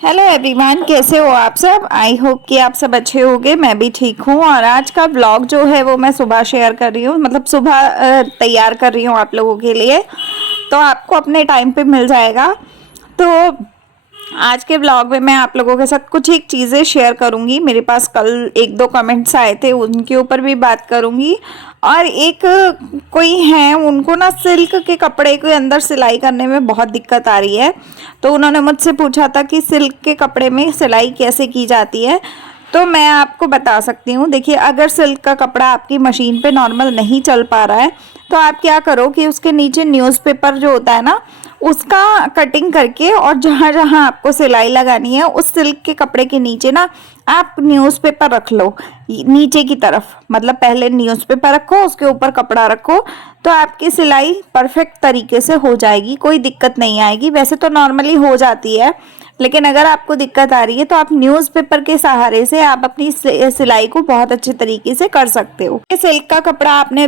Hello everyone, कैसे हो आप सब। आई होप कि आप सब अच्छे होंगे। मैं भी ठीक हूँ। और आज का व्लॉग जो है वो मैं सुबह शेयर कर रही हूँ, मतलब सुबह तैयार कर रही हूँ आप लोगों के लिए, तो आपको अपने टाइम पे मिल जाएगा। तो आज के व्लॉग में मैं आप लोगों के साथ कुछ एक चीज़ें शेयर करूंगी। मेरे पास कल एक दो कमेंट्स आए थे, उनके ऊपर भी बात करूंगी। और एक कोई है, उनको ना सिल्क के कपड़े के अंदर सिलाई करने में बहुत दिक्कत आ रही है। तो उन्होंने मुझसे पूछा था कि सिल्क के कपड़े में सिलाई कैसे की जाती है। तो मैं आपको बता सकती हूँ। देखिए, अगर सिल्क का कपड़ा आपकी मशीन पे नॉर्मल नहीं चल पा रहा है तो आप क्या करो कि उसके नीचे न्यूज़पेपर जो होता है ना, उसका कटिंग करके, और जहाँ जहाँ आपको सिलाई लगानी है उस सिल्क के कपड़े के नीचे ना आप न्यूज़पेपर रख लो नीचे की तरफ। मतलब पहले न्यूज़पेपर रखो, उसके ऊपर कपड़ा रखो, तो आपकी सिलाई परफेक्ट तरीके से हो जाएगी, कोई दिक्कत नहीं आएगी। वैसे तो नॉर्मली हो जाती है, लेकिन अगर आपको दिक्कत आ रही है तो आप न्यूज़पेपर के सहारे से आप अपनी सिलाई को बहुत अच्छे तरीके से कर सकते हो। सिल्क का कपड़ा आपने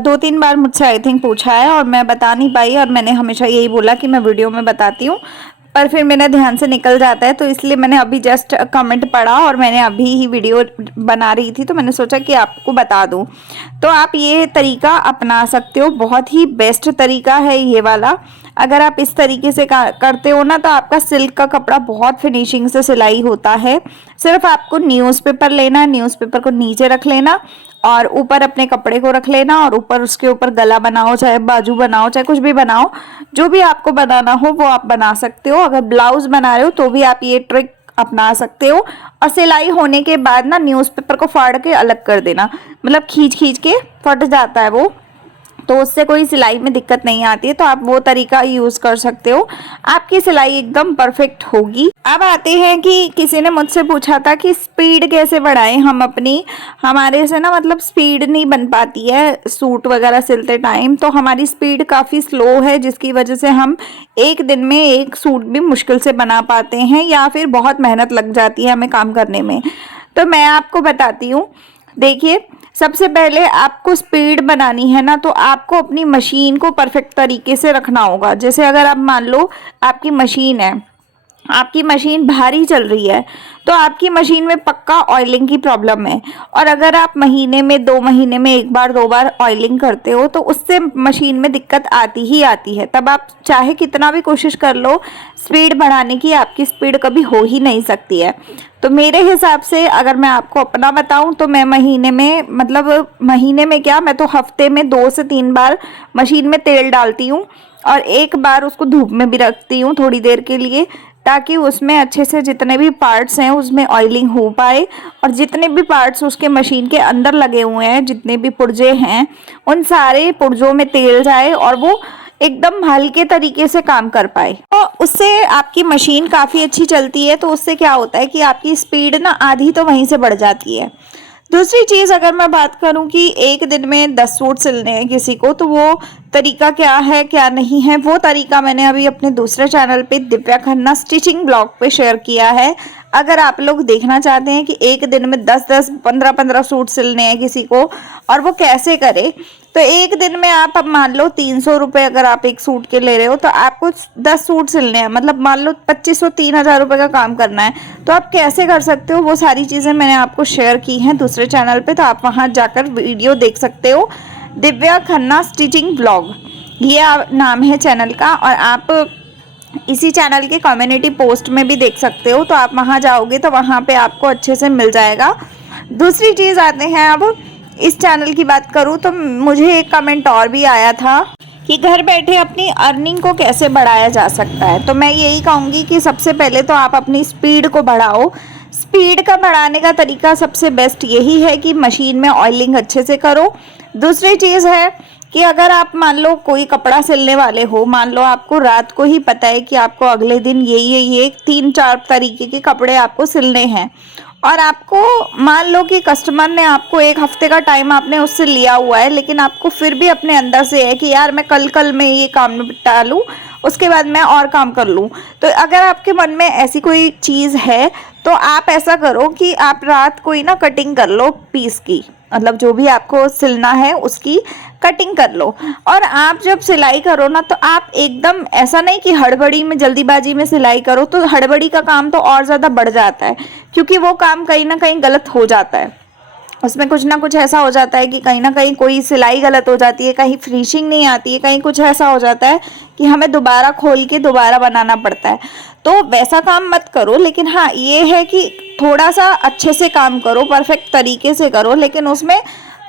2-3 बार मुझसे आई थिंक पूछा है और मैं बता नहीं पाई, और मैंने हमेशा यही बोला कि मैं वीडियो में बताती हूँ, पर फिर मेरा ध्यान से निकल जाता है। तो इसलिए मैंने अभी जस्ट कमेंट पढ़ा और मैंने अभी ही वीडियो बना रही थी, तो मैंने सोचा कि आपको बता दूं। तो आप ये तरीका अपना सकते हो, बहुत ही बेस्ट तरीका है ये वाला। अगर आप इस तरीके से करते हो ना, तो आपका सिल्क का कपड़ा बहुत फिनिशिंग से सिलाई होता है। सिर्फ आपको न्यूज़पेपर लेना, न्यूज़पेपर को नीचे रख लेना और ऊपर अपने कपड़े को रख लेना, और ऊपर उसके ऊपर गला बनाओ, चाहे बाजू बनाओ, चाहे कुछ भी बनाओ, जो भी आपको बनाना हो वो आप बना सकते हो। अगर ब्लाउज बना रहे हो तो भी आप ये ट्रिक अपना सकते हो। और सिलाई होने के बाद ना न्यूज़पेपर को फाड़ के अलग कर देना, मतलब खींच खींच के फट जाता है वो, तो उससे कोई सिलाई में दिक्कत नहीं आती है। तो आप वो तरीका यूज कर सकते हो, आपकी सिलाई एकदम परफेक्ट होगी। अब आते हैं कि किसी ने मुझसे पूछा था कि स्पीड कैसे बढ़ाएं हम अपनी। हमारे से ना मतलब स्पीड नहीं बन पाती है सूट वगैरह सिलते टाइम, तो हमारी स्पीड काफ़ी स्लो है, जिसकी वजह से हम एक दिन में एक सूट भी मुश्किल से बना पाते हैं, या फिर बहुत मेहनत लग जाती है हमें काम करने में। तो मैं आपको बताती हूँ। देखिए, सबसे पहले आपको स्पीड बनानी है ना, तो आपको अपनी मशीन को परफेक्ट तरीके से रखना होगा। जैसे अगर आप मान लो आपकी मशीन है, आपकी मशीन भारी चल रही है, तो आपकी मशीन में पक्का ऑयलिंग की प्रॉब्लम है। और अगर आप महीने में 2 महीने में एक बार 2 बार ऑयलिंग करते हो तो उससे मशीन में दिक्कत आती ही आती है। तब आप चाहे कितना भी कोशिश कर लो स्पीड बढ़ाने की, आपकी स्पीड कभी हो ही नहीं सकती है। तो मेरे हिसाब से अगर मैं आपको अपना बताऊं तो मैं महीने में, मतलब महीने में क्या, मैं तो हफ्ते में 2 से 3 बार मशीन में तेल डालती हूँ, और एक बार उसको धूप में भी रखती हूँ थोड़ी देर के लिए, ताकि उसमें अच्छे से जितने भी पार्ट्स हैं उसमें ऑयलिंग हो पाए, और जितने भी पार्ट्स उसके मशीन के अंदर लगे हुए हैं, जितने भी पुर्जे हैं, उन सारे पुर्जों में तेल जाए और वो एकदम हल्के तरीके से काम कर पाए। तो उससे आपकी मशीन काफ़ी अच्छी चलती है। तो उससे क्या होता है कि आपकी स्पीड ना आधी तो वहीं से बढ़ जाती है। दूसरी चीज़, अगर मैं बात करूं कि एक दिन में 10 सूट सिलने हैं किसी को, तो वो तरीका क्या है क्या नहीं है, वो तरीका मैंने अभी अपने दूसरे चैनल पे दिव्या खन्ना स्टिचिंग ब्लॉग पे शेयर किया है। अगर आप लोग देखना चाहते हैं कि एक दिन में 10-10, 15-15 सूट सिलने हैं किसी को और वो कैसे करे, तो एक दिन में आप अब मान लो 300 रुपये अगर आप एक सूट के ले रहे हो, तो आपको 10 सूट सिलने हैं, मतलब मान लो 2500-3000 रुपये का काम करना है। तो आप कैसे कर सकते हो, वो सारी चीज़ें मैंने आपको शेयर की हैं दूसरे चैनल पे, तो आप वहाँ जाकर वीडियो देख सकते हो। दिव्या खन्ना स्टिचिंग ब्लॉग ये नाम है चैनल का, और आप इसी चैनल के कम्युनिटी पोस्ट में भी देख सकते हो। तो आप वहाँ जाओगे तो वहाँ पे आपको अच्छे से मिल जाएगा। दूसरी चीज़ आते हैं, अब इस चैनल की बात करूँ तो मुझे एक कमेंट और भी आया था कि घर बैठे अपनी अर्निंग को कैसे बढ़ाया जा सकता है। तो मैं यही कहूँगी कि सबसे पहले तो आप अपनी स्पीड को बढ़ाओ। स्पीड का बढ़ाने का तरीका सबसे बेस्ट यही है कि मशीन में ऑयलिंग अच्छे से करो। दूसरी चीज़ है कि अगर आप मान लो कोई कपड़ा सिलने वाले हो, मान लो आपको रात को ही पता है कि आपको अगले दिन ये 3-4 तरीके के कपड़े आपको सिलने हैं, और आपको मान लो कि कस्टमर ने आपको 1 हफ्ते का टाइम आपने उससे लिया हुआ है, लेकिन आपको फिर भी अपने अंदर से है कि यार मैं कल में ये काम निपटा लूँ, उसके बाद मैं और काम कर लूँ। तो अगर आपके मन में ऐसी कोई चीज़ है तो आप ऐसा करो कि आप रात को ही ना कटिंग कर लो पीस की, मतलब जो भी आपको सिलना है उसकी कटिंग कर लो। और आप जब सिलाई करो ना तो आप एकदम ऐसा नहीं कि हड़बड़ी में जल्दीबाजी में सिलाई करो, तो हड़बड़ी का काम तो और ज़्यादा बढ़ जाता है, क्योंकि वो काम कहीं ना कहीं गलत हो जाता है। उसमें कुछ ना कुछ ऐसा हो जाता है कि कहीं ना कहीं कोई सिलाई गलत हो जाती है, कहीं फिनिशिंग नहीं आती है, कहीं कुछ ऐसा हो जाता है कि हमें दोबारा खोल के दोबारा बनाना पड़ता है। तो वैसा काम मत करो, लेकिन हाँ ये है कि थोड़ा सा अच्छे से काम करो, परफेक्ट तरीके से करो, लेकिन उसमें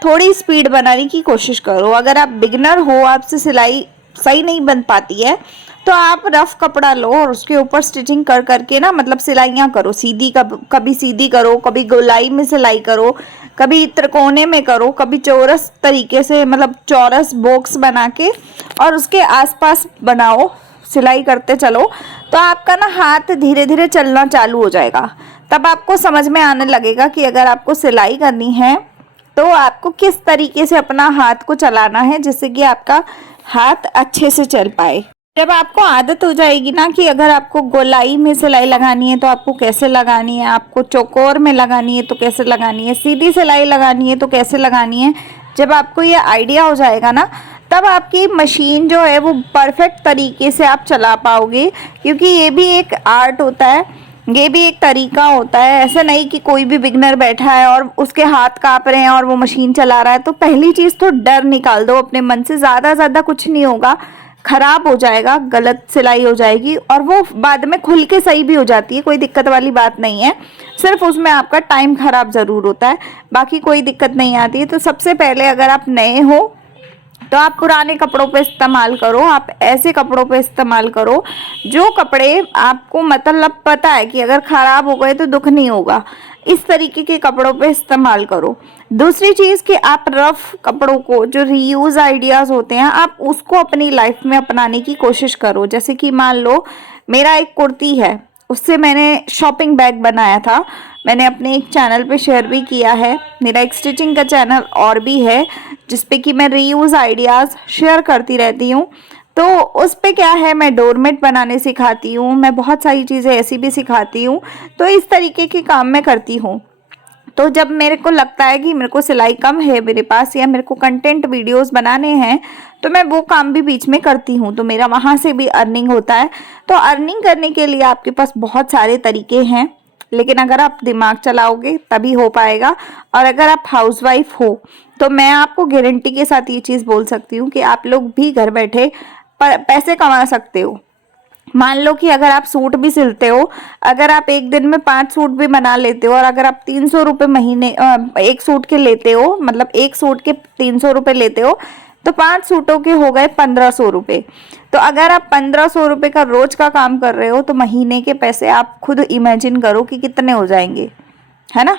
थोड़ी स्पीड बनाने की कोशिश करो। अगर आप बिगनर हो, आपसे सिलाई सही नहीं बन पाती है, तो आप रफ कपड़ा लो और उसके ऊपर स्टिचिंग कर करके ना, मतलब सिलाइयाँ करो सीधी, कभी सीधी करो, कभी गोलाई में सिलाई करो, कभी त्रिकोने में करो, कभी चौरस तरीके से, मतलब चौरस बॉक्स बना के और उसके आसपास बनाओ, सिलाई करते चलो। तो आपका ना हाथ धीरे धीरे चलना चालू हो जाएगा। तब आपको समझ में आने लगेगा कि अगर आपको सिलाई करनी है तो आपको किस तरीके से अपना हाथ को चलाना है, जिससे कि आपका हाथ अच्छे से चल पाए। जब आपको आदत हो जाएगी ना कि अगर आपको गोलाई में सिलाई लगानी है तो आपको कैसे लगानी है, आपको चौकोर में लगानी है तो कैसे लगानी है, सीधी सिलाई लगानी है तो कैसे लगानी है, जब आपको ये आइडिया हो जाएगा ना, तब आपकी मशीन जो है वो परफेक्ट तरीके से आप चला पाओगे। क्योंकि ये भी एक आर्ट होता है, ये भी एक तरीका होता है। ऐसा नहीं कि कोई भी बिगनर बैठा है और उसके हाथ कांप रहे हैं और वो मशीन चला रहा है। तो पहली चीज़ तो डर निकाल दो अपने मन से, ज़्यादा कुछ नहीं होगा, खराब हो जाएगा, गलत सिलाई हो जाएगी और वो बाद में खुल के सही भी हो जाती है, कोई दिक्कत वाली बात नहीं है। सिर्फ उसमें आपका टाइम खराब ज़रूर होता है, बाकी कोई दिक्कत नहीं आती है। तो सबसे पहले अगर आप नए हो तो आप पुराने कपड़ों पे इस्तेमाल करो, आप ऐसे कपड़ों पे इस्तेमाल करो जो कपड़े आपको मतलब पता है कि अगर ख़राब हो गए तो दुख नहीं होगा, इस तरीके के कपड़ों पे इस्तेमाल करो। दूसरी चीज़ कि आप रफ कपड़ों को, जो रीयूज़ आइडियाज़ होते हैं, आप उसको अपनी लाइफ में अपनाने की कोशिश करो। जैसे कि मान लो मेरा एक कुर्ती है, उससे मैंने शॉपिंग बैग बनाया था, मैंने अपने एक चैनल पे शेयर भी किया है। मेरा एक स्टिचिंग का चैनल और भी है जिस पे कि मैं रीयूज़ आइडियाज़ शेयर करती रहती हूँ। तो उस पे क्या है, मैं डोरमेट बनाने सिखाती हूँ, मैं बहुत सारी चीज़ें ऐसी भी सिखाती हूँ। तो इस तरीके के काम मैं करती हूँ। तो जब मेरे को लगता है कि मेरे को सिलाई कम है मेरे पास, या मेरे को कंटेंट वीडियोस बनाने हैं, तो मैं वो काम भी बीच में करती हूँ, तो मेरा वहाँ से भी अर्निंग होता है। तो अर्निंग करने के लिए आपके पास बहुत सारे तरीके हैं, लेकिन अगर आप दिमाग चलाओगे तभी हो पाएगा। और अगर आप हाउसवाइफ हो तो मैं आपको गारंटी के साथ ये चीज़ बोल सकती हूँ कि आप लोग भी घर बैठे पैसे कमा सकते हो। मान लो कि अगर आप सूट भी सिलते हो, अगर आप एक दिन में 5 सूट भी बना लेते हो और अगर आप 300 रुपये महीने एक सूट के लेते हो, मतलब एक सूट के 300 रुपये लेते हो, तो 5 सूटों के हो गए 1500 रुपये। तो अगर आप 1500 रुपये का रोज का काम कर रहे हो तो महीने के पैसे आप खुद इमेजिन करो कि कितने हो जाएंगे, है ना,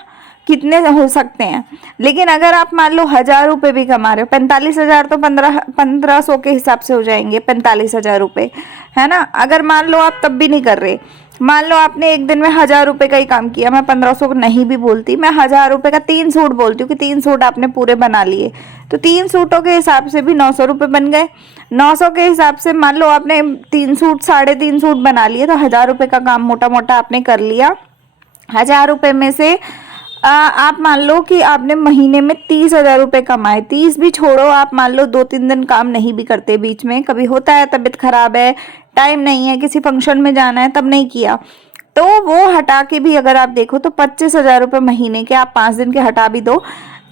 कितने हो सकते हैं। लेकिन अगर आप मान लो 1000 रुपये भी कमा रहे हो, 45,000 तो 1500 के हिसाब से हो जाएंगे 45,000 रुपये, है ना। अगर मान लो आप तब भी नहीं कर रहे, मान लो आपने एक दिन में 1000 रुपये का ही काम किया, मैं 1500 नहीं भी बोलती, मैं 1000 रुपये का 3 सूट बोलती हूँ कि 3 सूट आपने पूरे बना लिए, तो 3 सूटों के हिसाब से भी 900 रुपये बन गए। 900 के हिसाब से मान लो आपने 3 सूट 3.5 सूट बना लिए, तो 1000 रुपये का काम मोटा मोटा आपने कर लिया। 1000 रुपये में से आप मान लो कि आपने महीने में 30,000 रुपये कमाए। 30 भी छोड़ो, आप मान लो 2-3 दिन काम नहीं भी करते, बीच में कभी होता है तबीयत खराब है, टाइम नहीं है, किसी फंक्शन में जाना है, तब नहीं किया, तो वो हटा के भी अगर आप देखो तो 25,000 रुपये महीने के, आप 5 दिन के हटा भी दो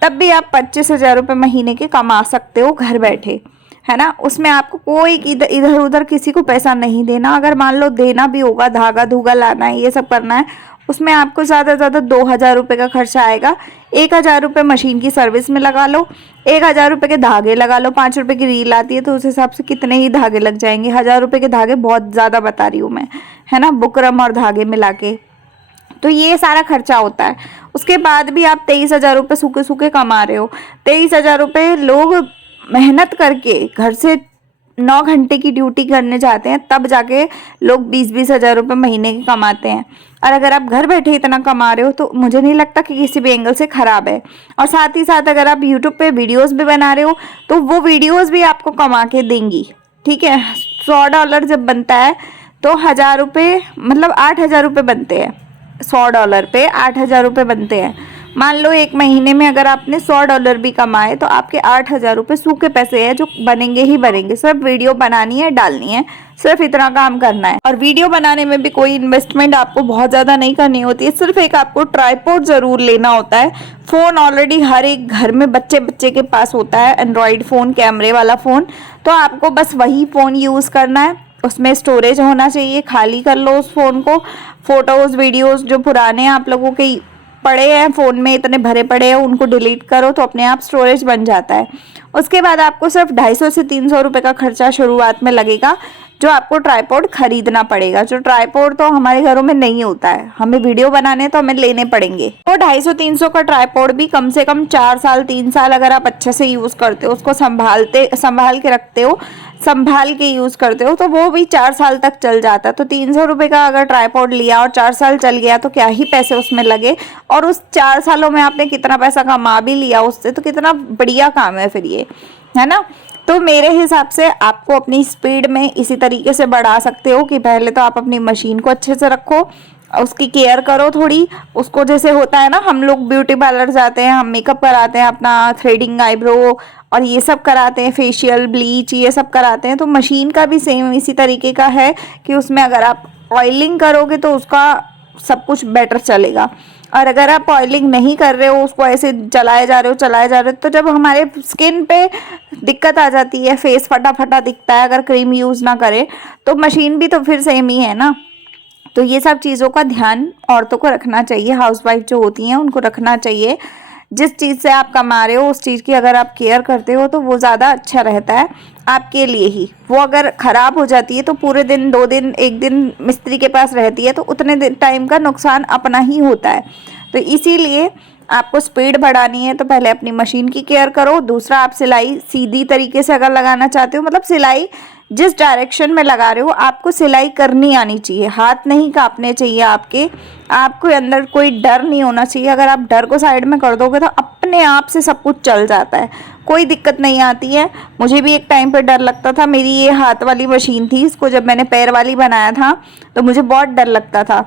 तब भी आप 25,000 रुपये महीने के कमा सकते हो घर बैठे, है ना। उसमें आपको कोई इधर उधर किसी को पैसा नहीं देना। अगर मान लो देना भी होगा, धागा धूगा लाना है, ये सब करना है, उसमें आपको ज़्यादा से ज़्यादा 2,000 रुपये का खर्चा आएगा। 1,000 रुपये मशीन की सर्विस में लगा लो, 1,000 रुपये के धागे लगा लो, 5 रुपये की रील आती है तो उस हिसाब से कितने ही धागे लग जाएंगे। 1,000 रुपये के धागे बहुत ज़्यादा बता रही हूँ मैं, है ना, बुकरम और धागे मिला के। तो ये सारा खर्चा होता है। उसके बाद भी आप 23,000 रुपये सूखे सूखे कमा रहे हो। 23,000 रुपये लोग मेहनत करके घर से 9 घंटे की ड्यूटी करने जाते हैं, तब जाके लोग 20-20 हज़ार रुपये महीने के कमाते हैं। और अगर आप घर बैठे इतना कमा रहे हो तो मुझे नहीं लगता कि किसी भी एंगल से ख़राब है। और साथ ही साथ अगर आप यूट्यूब पे वीडियोस भी बना रहे हो तो वो वीडियोस भी आपको कमा के देंगी, ठीक है। $100 जब बनता है तो 1,000 रुपये, मतलब 8,000 रुपये बनते हैं। $100 पे 8,000 रुपये बनते हैं। मान लो एक महीने में अगर आपने $100 भी कमाए तो आपके 8,000 रुपये सूखे पैसे हैं जो बनेंगे ही बनेंगे। सिर्फ वीडियो बनानी है, डालनी है, सिर्फ इतना काम करना है। और वीडियो बनाने में भी कोई इन्वेस्टमेंट आपको बहुत ज़्यादा नहीं करनी होती है, सिर्फ एक आपको ट्राइपॉड ज़रूर लेना होता है। फ़ोन ऑलरेडी हर एक घर में बच्चे बच्चे के पास होता है, एंड्रॉयड फ़ोन, कैमरे वाला फ़ोन, तो आपको बस वही फ़ोन यूज़ करना है। उसमें स्टोरेज होना चाहिए, खाली कर लो उस फ़ोन को। फ़ोटोज़ वीडियोज़ जो पुराने आप लोगों के पड़े हैं फ़ोन में, इतने भरे पड़े हैं, उनको डिलीट करो तो अपने आप स्टोरेज बन जाता है। उसके बाद आपको सिर्फ 250 से 300 रुपये का खर्चा शुरुआत में लगेगा, जो आपको ट्राइपॉड खरीदना पड़ेगा। जो ट्राइपॉड तो हमारे घरों में नहीं होता है, हमें वीडियो बनाने तो हमें लेने पड़ेंगे। तो 250-300 का ट्राइपॉड भी कम से कम 4 साल 3 साल अगर आप अच्छे से यूज़ करते हो, उसको संभाल के रखते हो, संभाल के यूज़ करते हो, तो वो भी 4 साल तक चल जाता है। तो 300 रुपये का अगर ट्राइपॉड लिया और 4 साल चल गया तो क्या ही पैसे उसमें लगे, और उस 4 सालों में आपने कितना पैसा कमा भी लिया उससे, तो कितना बढ़िया काम है फिर ये, है ना। तो मेरे हिसाब से आपको अपनी स्पीड में इसी तरीके से बढ़ा सकते हो कि पहले तो आप अपनी मशीन को अच्छे से रखो, उसकी केयर करो थोड़ी। उसको जैसे होता है ना, हम लोग ब्यूटी पार्लर जाते हैं, हम मेकअप कराते हैं, अपना थ्रेडिंग, आईब्रो और ये सब कराते हैं, फेशियल, ब्लीच, ये सब कराते हैं। तो मशीन का भी सेम इसी तरीके का है कि उसमें अगर आप ऑयलिंग करोगे तो उसका सब कुछ बेटर चलेगा, और अगर आप ऑयलिंग नहीं कर रहे हो, उसको ऐसे चलाए जा रहे हो, तो जब हमारे स्किन पे दिक्कत आ जाती है, फेस फटा फटा दिखता है अगर क्रीम यूज़ ना करें, तो मशीन भी तो फिर सेम ही है ना। तो ये सब चीज़ों का ध्यान औरतों को रखना चाहिए, हाउसवाइफ जो होती हैं उनको रखना चाहिए। जिस चीज़ से आप कमा रहे हो उस चीज़ की अगर आप केयर करते हो तो वो ज़्यादा अच्छा रहता है आपके लिए ही। वो अगर ख़राब हो जाती है तो पूरे दिन, 2 दिन, 1 दिन मिस्त्री के पास रहती है, तो उतने टाइम का नुकसान अपना ही होता है। तो इसीलिए आपको स्पीड बढ़ानी है तो पहले अपनी मशीन की केयर करो। दूसरा, आप सिलाई सीधी तरीके से अगर लगाना चाहते हो, मतलब सिलाई जिस डायरेक्शन में लगा रहे हो आपको सिलाई करनी आनी चाहिए, हाथ नहीं कांपने चाहिए आपको अंदर कोई डर नहीं होना चाहिए। अगर आप डर को साइड में कर दोगे तो अपने आप से सब कुछ चल जाता है, कोई दिक्कत नहीं आती है। मुझे भी एक टाइम पे डर लगता था, मेरी ये हाथ वाली मशीन थी, इसको जब मैंने पैर वाली बनाया था तो मुझे बहुत डर लगता था,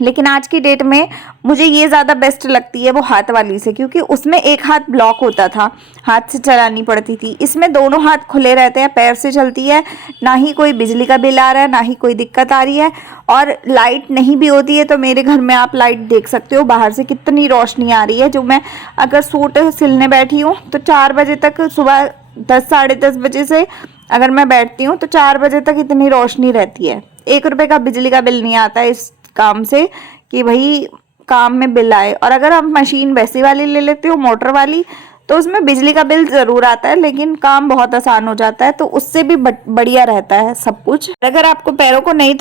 लेकिन आज की डेट में मुझे ये ज़्यादा बेस्ट लगती है वो हाथ वाली से, क्योंकि उसमें एक हाथ ब्लॉक होता था, हाथ से चलानी पड़ती थी। इसमें दोनों हाथ खुले रहते हैं, पैर से चलती है, ना ही कोई बिजली का बिल आ रहा है, ना ही कोई दिक्कत आ रही है, और लाइट नहीं भी होती है। तो मेरे घर में आप लाइट देख सकते हो बाहर से कितनी रोशनी आ रही है। जो मैं अगर सूट सिलने बैठी हूँ तो 4 बजे तक, सुबह 10 साढ़े 10 बजे से अगर मैं बैठती हूँ तो 4 बजे तक इतनी रोशनी रहती है। 1 रुपये का बिजली का बिल नहीं आता है इस काम से कि भाई काम में बिल आए। और अगर आप मशीन वैसी वाली ले लेते हो, मोटर वाली, तो उसमें बिजली का बिल ज़रूर आता है लेकिन काम बहुत आसान हो जाता है, तो उससे भी बढ़िया रहता है सब कुछ। अगर आपको पैरों को नहीं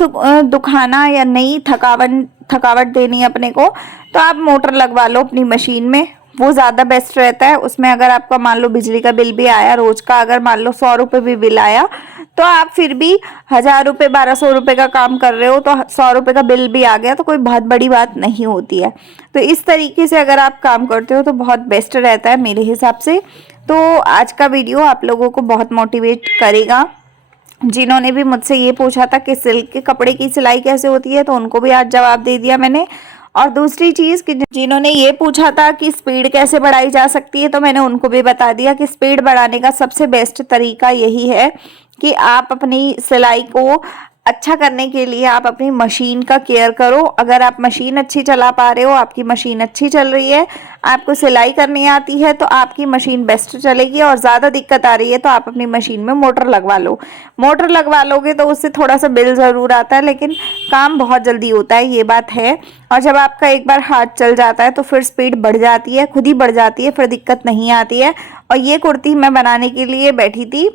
दुखाना या नहीं थकावट देनी अपने को, तो आप मोटर लगवा लो अपनी मशीन में, वो ज़्यादा बेस्ट रहता है। उसमें अगर आपका मान लो बिजली का बिल भी आया रोज़ का, अगर मान लो 100 रुपये भी बिल आया, तो आप फिर भी 1000 रुपये 1200 रुपये का काम कर रहे हो तो 100 रुपये का बिल भी आ गया तो कोई बहुत बड़ी बात नहीं होती है। तो इस तरीके से अगर आप काम करते हो तो बहुत बेस्ट रहता है मेरे हिसाब से। तो आज का वीडियो आप लोगों को बहुत मोटिवेट करेगा। जिन्होंने भी मुझसे ये पूछा था कि सिल्क के कपड़े की सिलाई कैसे होती है, तो उनको भी आज जवाब दे दिया मैंने। और दूसरी चीज़ कि जिन्होंने ये पूछा था कि स्पीड कैसे बढ़ाई जा सकती है, तो मैंने उनको भी बता दिया कि स्पीड बढ़ाने का सबसे बेस्ट तरीका यही है कि आप अपनी सिलाई को अच्छा करने के लिए आप अपनी मशीन का केयर करो। अगर आप मशीन अच्छी चला पा रहे हो, आपकी मशीन अच्छी चल रही है, आपको सिलाई करनी आती है, तो आपकी मशीन बेस्ट चलेगी। और ज़्यादा दिक्कत आ रही है तो आप अपनी मशीन में मोटर लगवा लो। मोटर लगवा लोगे तो उससे थोड़ा सा बिल ज़रूर आता है लेकिन काम बहुत जल्दी होता है, ये बात है। और जब आपका एक बार हाथ चल जाता है तो फिर स्पीड बढ़ जाती है, खुद ही बढ़ जाती है, फिर दिक्कत नहीं आती है। और ये कुर्ती मैं बनाने के लिए बैठी थी,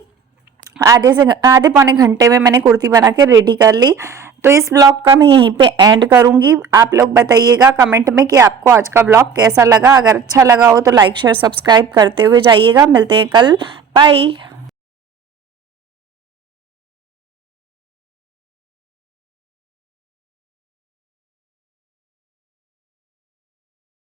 आधे पौने घंटे में मैंने कुर्ती बना के रेडी कर ली। तो इस ब्लॉग का मैं यहीं पे एंड करूंगी। आप लोग बताइएगा कमेंट में कि आपको आज का ब्लॉग कैसा लगा। अगर अच्छा लगा हो तो लाइक शेयर सब्सक्राइब करते हुए जाइएगा। मिलते हैं कल, बाय।